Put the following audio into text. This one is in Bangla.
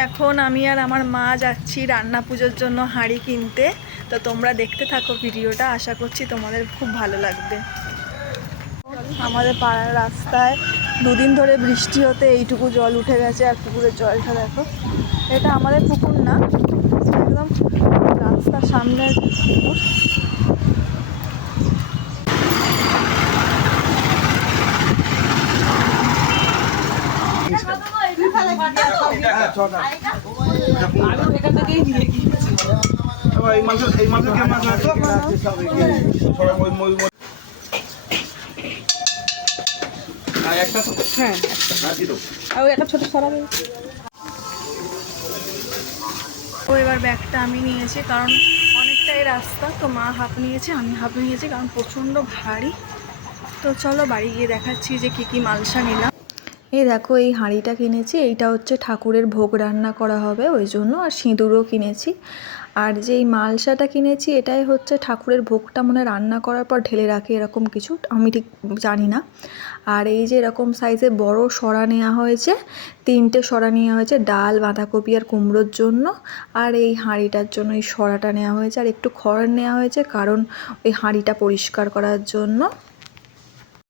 এখন আমি আর আমার মা যাচ্ছি রান্না পুজোর জন্য হাঁড়ি কিনতে। তো তোমরা দেখতে থাকো ভিডিওটা, আশা করছি তোমাদের খুব ভালো লাগবে। আমাদের পাড়ার রাস্তায় দুদিন ধরে বৃষ্টি হতে এইটুকু জল উঠে গেছে, আর পুকুরের জলটা দেখো। এটা আমাদের পুকুর না, একদম রাস্তার সামনের পুকুর। একটা ছোটো এবার ব্যাগটা আমি নিয়েছি, কারণ অনেকটাই রাস্তা, তো মা হাফ নিয়েছে, আমি হাফ নিয়েছি, কারণ প্রচণ্ড ভারী। তো চলো বাড়ি গিয়ে দেখাচ্ছি যে কি কি মালসা নিলাম। এই দেখো, এই হাঁড়িটা কিনেছি, এইটা হচ্ছে ঠাকুরের ভোগ রান্না করা হবে, ওই জন্য আর সিঁদুরও কিনেছি। আর যেই মালসাটা কিনেছি, এটাই হচ্ছে ঠাকুরের ভোগটা মনে রান্না করার পর ঢেলে রাখে, এরকম কিছু, আমি ঠিক জানি না। আর এই যে এরকম সাইজে বড় সরা নেওয়া হয়েছে, তিনটে সরা নেওয়া হয়েছে, ডাল, বাঁধাকপি আর কুমড়োর জন্য। আর এই হাঁড়িটার জন্য এই সরাটা নেওয়া হয়েছে, আর একটু খড় নেওয়া হয়েছে, কারণ ওই হাঁড়িটা পরিষ্কার করার জন্য।